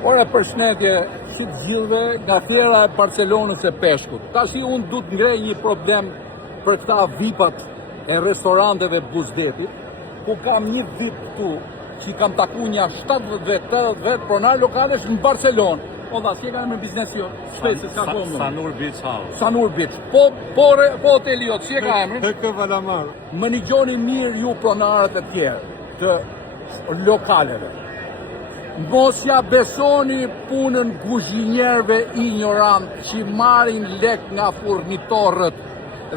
Ora përshëndetje, si të gjithëve nga thjera e Barcelonës e Peshkut. Tash unë du të ngrej një problem për këta VIP-at e restoranteve Buzdetit, ku kam një VIP këtu, që kam taku një 70 vetë, 80 vetë pronar lokalesh në Barcelonë. O dha, s'ke kanë me biznes jo, shpesë, s'ka komë. Sanur Beach House. Sanur Beach. Po hoteli jot, s'ke ka emrin? Hëkë Valamar. Më një gjoni mirë ju pronarët e tjerë të lokaleve. Mos ja besoni punën kuzhinjerëve ignorant që marrin lek nga furnitorët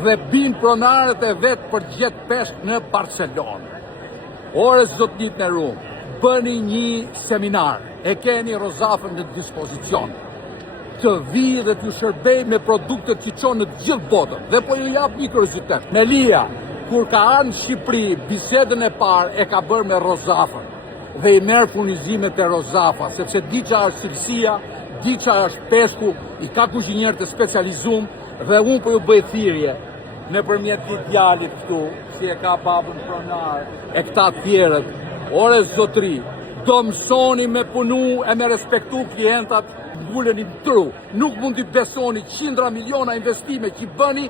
dhe bin pronarët e vetë për gjetë peshk në Barcelonë. Ore zotnit në rumë, bëni një seminar, e keni Rozafën në dispozicion, të vi dhe t'ju shërbej me produktet që qonë në gjithë botën, dhe po ju jap një kuriozitet. Nelia, kur ka ardhur në Shqipëri, bisedën e parë e ka bërë me Rozafën, dhe i merë furnizimet e Rozafa, sepse di qa është cilësia, di qa është peshku, i ka kuzhinjerë të specializum, dhe unë po ju bëj thirrje, në përmjet një djalit këtu, si e ka babën pronar, e këta tjerët, ore zotri, do mësoni me punu e me respektu klientat, mbuleni në tru, nuk mund t'i besoni 100 miliona investime që bëni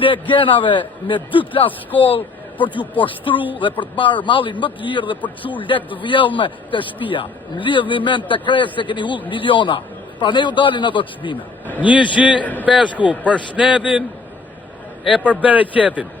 legenave me 2 klasë shkollë, për t'ju poshtru dhe për të marrë mallin më të lirë dhe për të çuar lek të vjellme të shtëpia. Mlidhni mend të kresë se keni hull miliona. Pra ne ju dalin ato çmime. Njëshi Peshku për shnetin e për bereqetin.